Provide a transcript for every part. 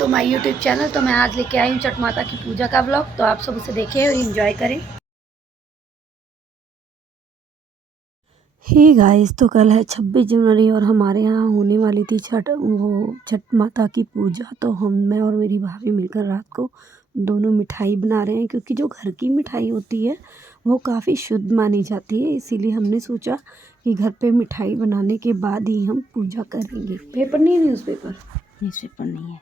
तो my YouTube channel. तो मैं आज लेके आई हूँ छठ माता की पूजा का व्लॉग। तो आप सब उसे देखें और एंजॉय करें। ही गाइस, तो कल है 26 जनवरी और हमारे यहाँ होने वाली थी छठ माता की पूजा। तो मैं और मेरी भाभी मिलकर रात को दोनों मिठाई बना रहे हैं, क्योंकि जो घर की मिठाई होती है वो काफ़ी शुद्ध मानी जाती है। इसीलिए हमने सोचा कि घर पे मिठाई बनाने के बाद ही हम पूजा करेंगे। पेपर नहीं है, न्यूज़पेपर नहीं है।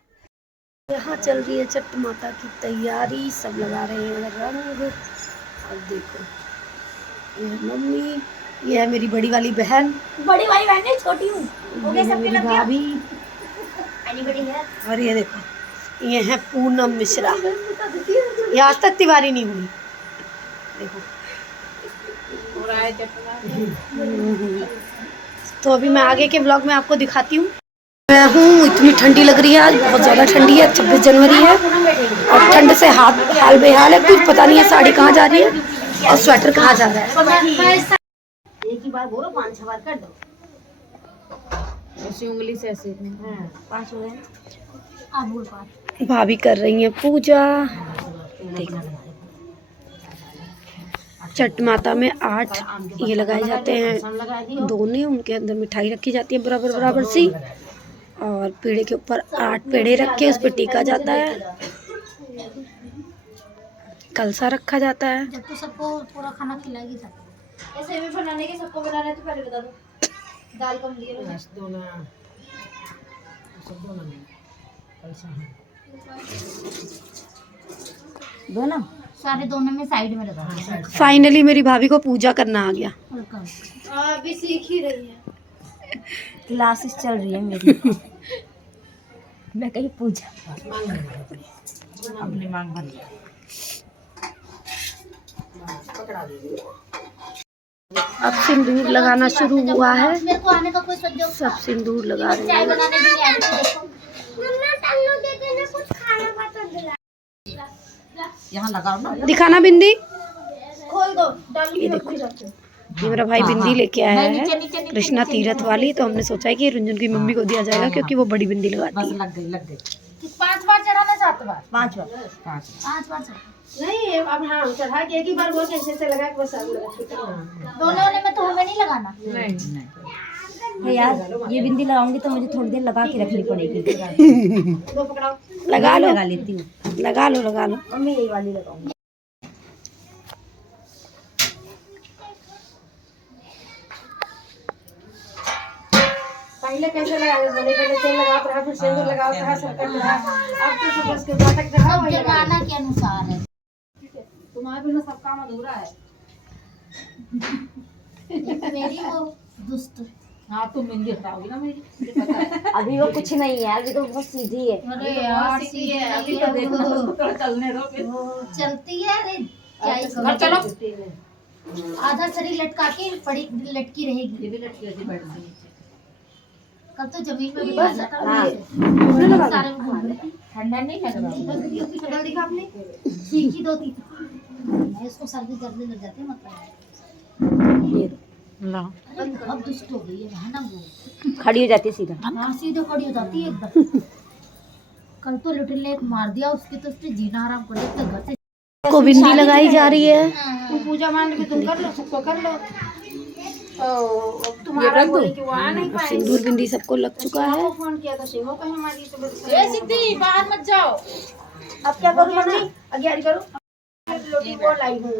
यहाँ चल रही है छठ माता की तैयारी, सब लगा रहे हैं रंग। और देखो, ये है मम्मी, ये है मेरी बड़ी वाली बहन। बड़ी वाली बहन नहीं, छोटी हूँ। ये है मेरी भाभी। बड़ी है। और ये देखो, ये है पूनम मिश्रा। ये आज तक तिवारी नहीं हुई। देखो, तो अभी मैं आगे के ब्लॉग में आपको दिखाती हूँ। मैं हूँ, इतनी ठंडी लग रही है आज, बहुत ज़्यादा ठंडी है। 26 जनवरी है और ठंड से हाल बेहाल है। कुछ पता नहीं है साड़ी कहाँ जा रही है और स्वेटर कहाँ जा रहा है। एक ही बार बोलो, 5-6 बार कर दो। ऐसी उंगली से ऐसे 5 हो गए। अब बोल 5। भाभी कर रही है पूजा। देखो, छठ माता में 8 ये लगाए जाते हैं दोने, उनके अंदर मिठाई रखी जाती है बराबर बराबर सी, और पेड़े के ऊपर 8 पेड़े रखे, उस पर टीका जाता है, कलसा रखा जाता है। जब तो सबको पूरा खाना खिलाएगी सब। ऐसे भी बनाने के सबको बनाना है तो पहले बता दो। दाल कम दिए दोनों सारे दोनों में साइड में लगा। फाइनली मेरी भाभी को पूजा करना आ गया। अभी सीख ही रही है, क्लासेस चल रही है मेरी। मैं कहीं पूजा अपनी मांग भर लिया। अब सिंदूर लगाना शुरू हुआ है। मेरे को आने का कोई संजोग। सब सिंदूर लगा रहे चाय हैं। बनाने के लिए देखो। कुछ खाना यहाँ लगाओ ना, दिखाना बिंदी। खोल दो, डाल। ये देखो, ये मेरा भाई बिंदी लेके आया है, कृष्णा तीरथ वाली। तो हमने सोचा है कि रुंझुन की मम्मी को दिया जाएगा, क्योंकि वो बड़ी बिंदी लगाती है। लग गई। 5 बार चढ़ाना, 7 बार, 5 बार नहीं। अब हाँ, चढ़ा के एक ही बार बहुत ऐसे से लगा के बस दोनों ने में तो हमें नहीं लगाना। नहीं यार, ये बिंदी लगाऊंगी तो मुझे थोड़ी देर लगा के रखनी पड़ेगी। लगा लो, लगा लेती हूँ। लगा लो। मम्मी यही वाली लगाऊंगी। पहले कैसे लगाओ? पहले तेल लगाओ, फिर सिंदूर लगाओ, फिर शक्कर लगाओ। अब तो सब उसके नाटक दिखाओ। सब जमाना के अनुसार है। तुम्हारे बिना सब काम अधूरा है। मेरी वो दुष्ट। हाँ, तुम मेहंदी हटाओगी ना मेरी, मुझे पता है। अभी वो कुछ नहीं है, अभी तो बहुत सीधी है। अरे यार, सीधी है। अभी तो देखो, उसको थोड़ा चलने दो फिर। वो चलती है। अरे क्या ही घर चलो। आधा शरीर लटका के पड़ी लटकी रहेगी। ये भी लटकी रहती बैठ से। कल तो जमीन में बिठा था। सारे में घुमा लेती। ठंडा नहीं है। शक्ल दिखा आपने? ठीक ही 2-3। मैं इसको सर्दी करने लग जाती है, मतलब अब दुष्ट हो गई है ना, वो खड़ी हो जाती है सीधा। हाँ, सीधे खड़ी हो जाती है एकदम। कल तो लिटिल ने एक मार दिया उसके, तो उसने जीना हराम कर दिया घर से। को बिंदी लगाई जा रही है। तुम पूजा मान के तुम कर लो, सबको कर लो। तुम्हारा बोले कि वो आ नहीं पाए। सिंदूर बिंदी सबको लग चुका है। फोन किया था, सिंहो को हमारी तो सिद्धि बाहर मत जाओ। अब क्या करूँ मम्मी? अग्यारी करो। लोटी वो लाई हूँ,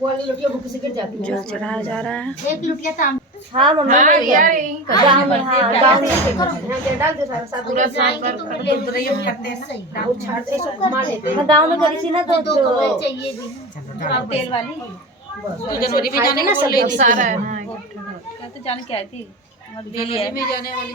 वो वाली लोटियाँ भूख से गिर जाती जो चढ़ाया जा रहा है। एक लुटिया था। हाँ मम्मी, यार गाँव में, हाँ, गाँव में डाल दो सारा साथ पूरा जाएंगे तो मैं ले करते हैं। वो छाड़ते सब घुमा लेते हैं। मैं गाँव में करी थी ना, तो 2 कवर चाहिए भी तेल वाली। तो जनवरी में जाने का बोल रही थी सारा है। कहते जाने के आई थी, जनवरी में जाने वाली।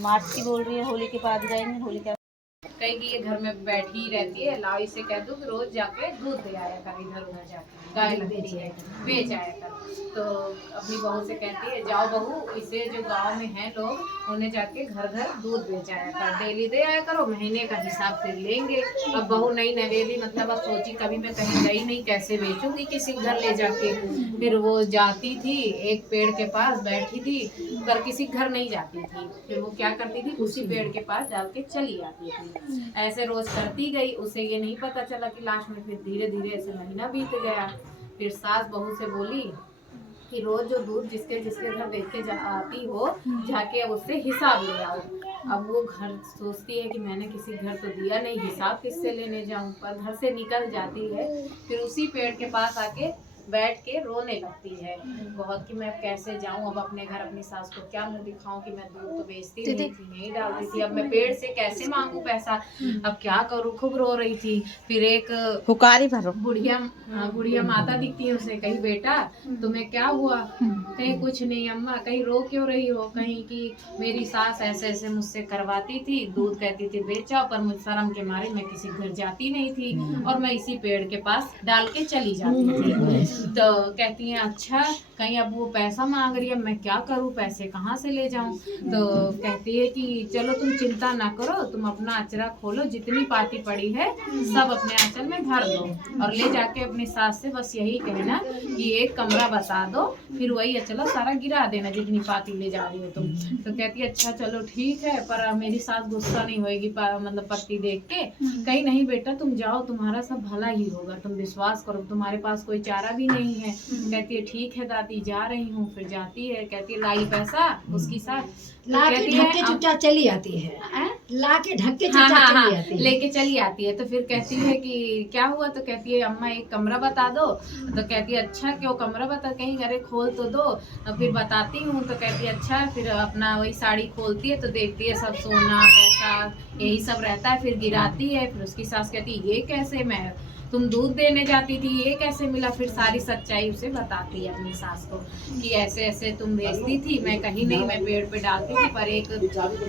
मार्च की बोल रही है, होली के बाद जाएंगे। होली के कहेगी ये घर में बैठी रहती है, लाओ इसे कह दो कि रोज जाके दूध दे आया कर, इधर उधर जाके गाय लगती है, बेच आया कर। तो अपनी बहू से कहती है, जाओ बहू, इसे जो गांव में हैं लोग, उन्हें जाके घर घर दूध बेच आया कर, डेली दे आया करो, महीने का हिसाब फिर लेंगे। अब बहू नई नवेली, मतलब अब सोची कभी मैं कहीं गई नहीं, कैसे बेचूंगी किसी घर ले जाके। फिर वो जाती थी, एक पेड़ के पास बैठी थी, पर किसी घर नहीं जाती थी। फिर वो क्या करती थी, उसी पेड़ के पास डाल के चली आती थी। ऐसे रोज करती गई, उसे ये नहीं पता चला कि लास्ट में फिर धीरे धीरे ऐसे महीना बीत गया। फिर सास बहू से बोली कि रोज जो दूध जिसके जिसके घर देख के आती हो, जाके अब उससे हिसाब ले आओ। अब वो घर सोचती है कि मैंने किसी घर तो दिया नहीं, हिसाब किससे लेने जाऊं, पर घर से निकल जाती है। फिर उसी पेड़ के पास आके बैठ के रोने लगती है बहुत कि मैं अब कैसे जाऊं, अब अपने घर अपनी सास को क्या मुंह दिखाऊं कि मैं दूध तो बेचती नहीं थी, नहीं डालती थी, अब मैं पेड़ से कैसे मांगू पैसा, अब क्या करूं। खूब रो रही थी। फिर एक पुकारी भरो बुढ़िया माता दिखती है उसे, कही बेटा तुम्हें क्या हुआ? कहीं कुछ नहीं अम्मा। कहीं रो क्यों रही हो? कहीं कि मेरी सास ऐसे ऐसे मुझसे करवाती थी, दूध कहती थी बेचो, पर मुझ शर्म के मारे मैं किसी घर जाती नहीं थी और मैं इसी पेड़ के पास डाल के चली जाती थी। तो कहती हैं अच्छा, कहीं अब वो पैसा मांग रही है, मैं क्या करूं, पैसे कहाँ से ले जाऊं? तो कहती है कि चलो तुम चिंता ना करो, तुम अपना अचरा खोलो, जितनी पाती पड़ी है सब अपने आंचल में भर दो और ले जाके अपनी सास से बस यही कहना कि एक कमरा बता दो, फिर वही अचला सारा गिरा देना जितनी पाती ले जा रही हो तुम। तो कहती है अच्छा चलो ठीक है, पर मेरी सास गुस्सा नहीं होगी मतलब पत्ती देख के। कहीं नहीं बेटा तुम जाओ, तुम्हारा सब भला ही होगा, तुम विश्वास करो, तुम्हारे पास कोई चारा भी नहीं है। कहती है ठीक है दादी जा रही हूँ। फिर जाती है, कहती है लाई पैसा उसकी साथ ला के ढक के चुपचाप चली आती है, ला के ढक के चुपचाप चली आती है, लेके चली आती है। तो फिर कहती है कि क्या हुआ? तो कहती है अम्मा एक कमरा बता दो। तो कहती है अच्छा क्यों कमरा बता, कहीं अरे खोल तो दो। तो फिर बताती हूँ। तो कहती है अच्छा। फिर अपना वही साड़ी खोलती है तो देखती है सब सोना पैसा यही सब रहता है। फिर गिराती है। फिर उसकी सास कहती है ये कैसे, मैं तुम दूध देने जाती थी, ये कैसे मिला? फिर सारी सच्चाई उसे बताती है अपनी सास को कि ऐसे ऐसे तुम भेजती थी, मैं कहीं नहीं, मैं पेड़ पे डालती थी, पर एक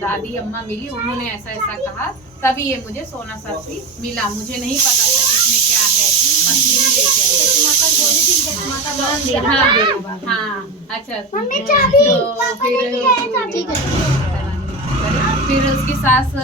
दादी अम्मा मिली, उन्होंने ऐसा ऐसा कहा, तभी ये मुझे सोना सबसी मिला, मुझे नहीं पता था इसमें क्या है, पत्ती नहीं लेके आई। हाँ अच्छा। फिर उसकी सास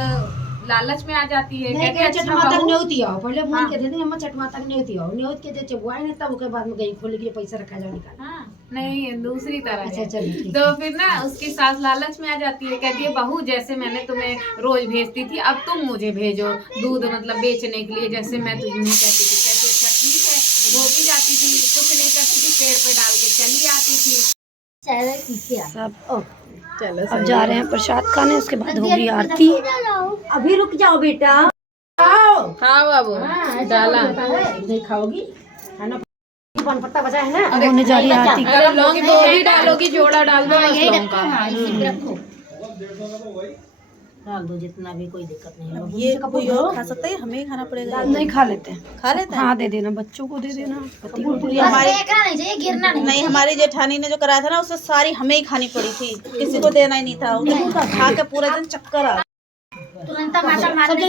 लालच में आ जाती है, कहते हैं चटमा तक न्योती आओ, पहले फोन के देते अम्मा चटमा तक न्योती आओ, न्योत के चबुआई ने तब के बाद में गई खोल के पैसा रखा जाओ निकाल। हाँ नहीं दूसरी तरह अच्छा है। चलिए तो फिर ना उसकी सास लालच में आ जाती है, कहती है बहू जैसे मैंने तुम्हें रोज भेजती थी अब तुम मुझे भेजो दूध मतलब बेचने के लिए, जैसे मैं तुझे नहीं कहती थी। कहती अच्छा ठीक है। वो भी जाती थी, कुछ नहीं करती थी, पेड़ पे डाल के चली आती थी। सब अब जा रहे हैं प्रसाद खाने, उसके बाद होगी आरती। अभी रुक जाओ बेटा, खाओ बाबू डाला नहीं खाओगी खाना, पान पत्ता बचा है ना, होने जा रही है आरती। अरे लौंग दो ही डालोगी, जोड़ा डाल दो बस लौंग का। डाल दो जितना भी, कोई दिक्कत नहीं है। ये कोई और खा सकता है, हमें ही खाना पड़ेगा? नहीं खा लेते हैं, खा लेते हैं। हाँ दे देना, बच्चों को दे देना, पति को दे बस देना। देखना नहीं चाहिए, गिरना नहीं हमारी जेठानी ने जो कराया था ना उससे सारी हमें ही खानी पड़ी थी, किसी को देना ही नहीं था। उसे खा के पूरे दिन चक्कर आ तुरंत माता मारने से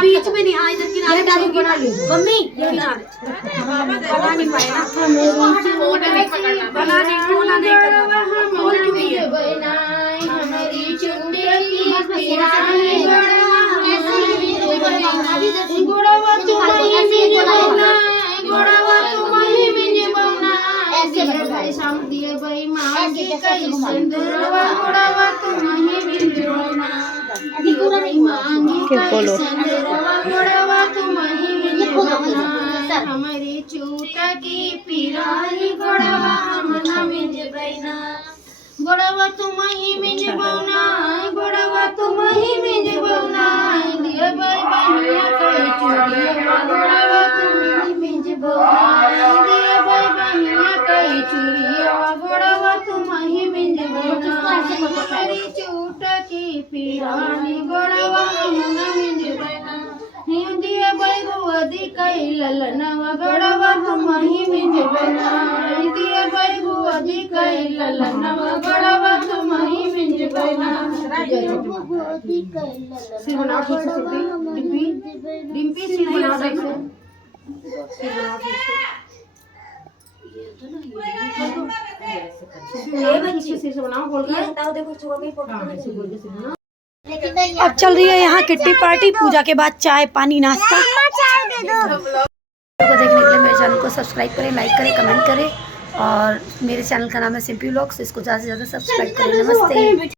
बीच में नहीं, हाँ इधर किनारे डालूंगी ना मम्मी, बना नहीं पाएगा, बना नहीं खोना नहीं करना, खोल क्यों नहीं है? बोलो हमारी चूटा की पिरानी गोड़वा हम ना मिल बैना, गोड़वा तुम ही मिल बौना, गोड़वा तुम ही मिल बौना, दिए भाई बहनिया कई चूड़िया, गोड़वा तुम ही मिल बौना, दिए भाई बहनिया कई चूड़िया, गोड़वा तुम ही मिल बौना, हमारी की पीरानी गोड़वा हम न मिंजबैना हिंदिया बैगो अदी कई ललनवा गोड़वा हम ही मिंजबैना हिंदिया बैगो अदी कई ललनवा गोड़वा हम ही मिंजबैना सिर बनाओ ठीक से डिम्पी डिम्पी सिर बनाओ ठीक से सिर बनाओ ठीक से अब चल रही है यहाँ किट्टी पार्टी, पूजा के बाद चाय पानी नाश्ता। को देखने के लिए मेरे चैनल को सब्सक्राइब करें, लाइक करें, कमेंट करें और मेरे चैनल का नाम है सिंपी व्लॉग्स, इसको ज़्यादा से ज़्यादा सब्सक्राइब करें। नमस्ते।